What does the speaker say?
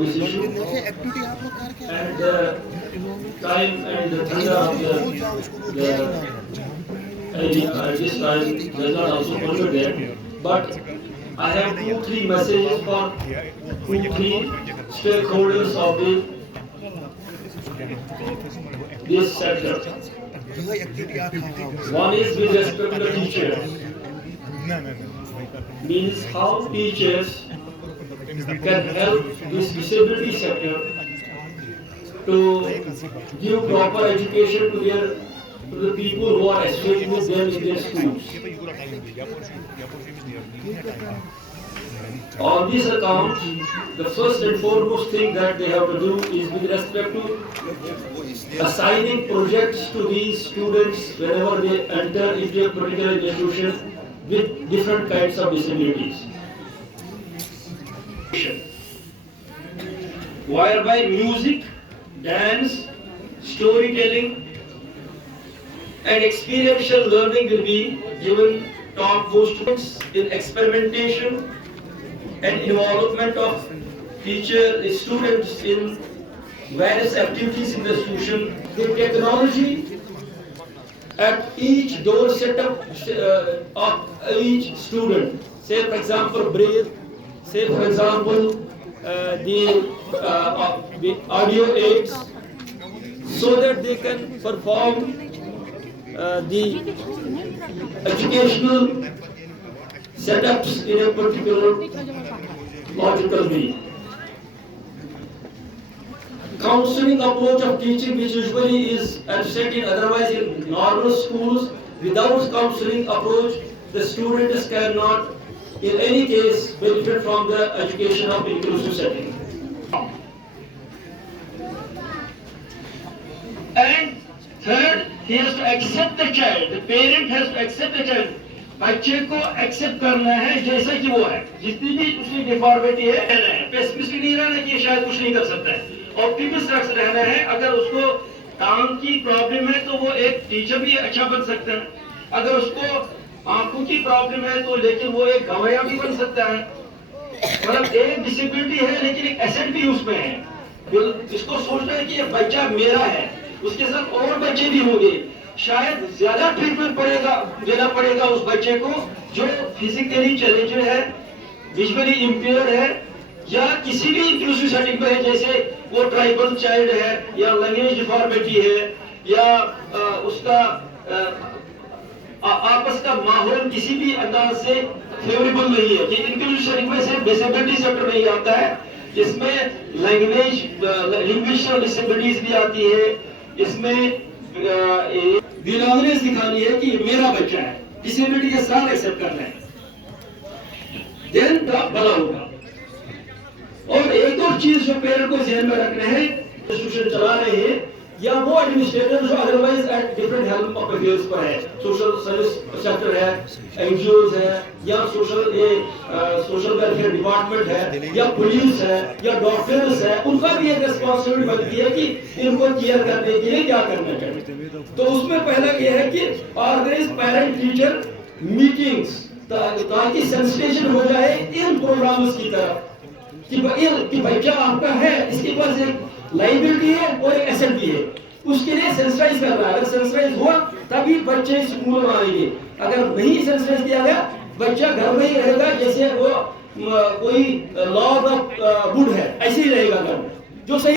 on this issue, and time and the thunder of this time does not also permit that. But I have 2-3 messages for 2-3 stakeholders of this sector. One is with respect to the teachers. Means how teachers can help this disability sector to give proper education to the people who are associated with them in their schools. On this account, the first and foremost thing that they have to do is with respect to assigning projects to these students whenever they enter into a particular institution with different kinds of disabilities. Whereby music, dance, storytelling and experiential learning will be given taught to students in experimentation and involvement of students in various activities in the institution. The technology at each door setup of each student, say for example braille, say for example the audio aids, so that they can perform the educational setups in a particular logical way. Counseling approach of teaching, which usually is absent in otherwise in normal schools, without counseling approach, the students cannot in any case benefit from the education of inclusive setting. And third, he has to accept the child. The parent has to accept the child. बच्चे को एक्सेप्ट करना है जैसा कि वो है, जितनी भी उसकी डिफॉर्मिटी है, पेसिमिस्टिक नहीं रहना कि शायद कुछ नहीं कर सकता है, ऑप्टिमिस्ट रहना है. अगर उसको काम की प्रॉब्लम है तो वो एक टीचर भी अच्छा बन सकता है. अगर उसको आंखों की प्रॉब्लम है तो लेकिन वो एक गवैया भी बन सकता है. मतलब एक डिसेबिलिटी है लेकिन एक एसेट भी उसमें है. इसको सोचना है कि ये बच्चा मेरा है, उसके साथ और बच्चे भी होंगे, शायद ज्यादा ट्रीटमेंट देना पड़ेगा उस बच्चे को जो फिजिकली चैलेंज्ड है, विजुअली इंपेयर्ड है, या किसी भी इंक्लूसिव सेटिंग में है, जैसे वो ट्राइबल चाइल्ड है या लैंग्वेज डिफॉर्मिटी है या उसका आपस का माहौल किसी भी अंदाज से फेवरेबल नहीं है. ये इंक्लूसिव सेटिंग में से डिसेबिलिटी सेक्टर नहीं आता है, इसमें लिंग्विस्टिक डिसेबिलिटीज भी आती है. इसमें विलावनेस दिखानी है कि मेरा बच्चा है, डिसेबिलिटी के साथ एक्सेप्ट करना है, देन भला होगा. और एक और चीज जो पेरेंट को ध्यान में रखना है, इंस्टीट्यूशन चला रहे हैं या वो एडमिनिस्ट्रेटर जो otherwise at different help of affairs पर है, सोशल सर्विस सेक्टर है, एनजीओज है, या सोशल वेलफेयर डिपार्टमेंट है, या पुलिस है, या डॉक्टर्स है, उनका भी एक रिस्पॉन्सिबिलिटी बनती है कि इनको केयर करने के लिए क्या करना चाहिए. तो उसमें पहला ये है कि ऑर्गेनाइज पेरेंट टीचर मीटिंग्स, ताकि सेंसिटाइजेशन हो जाए इन प्रोग्राम्स की तरफ कि बच्चा आपका है, इसके पास एक लाइबिलिटी है और एक एसेट भी है, उसके लिए सेंसिटाइज करना है. अगर सेंसिटाइज हुआ तभी बच्चे स्कूल में आएंगे. अगर नहीं सेंसिटाइज किया गया, बच्चा घर में ही रहेगा जैसे वो कोई लॉ ऑफ वुड है, ऐसे ही रहेगा घर में, जो सही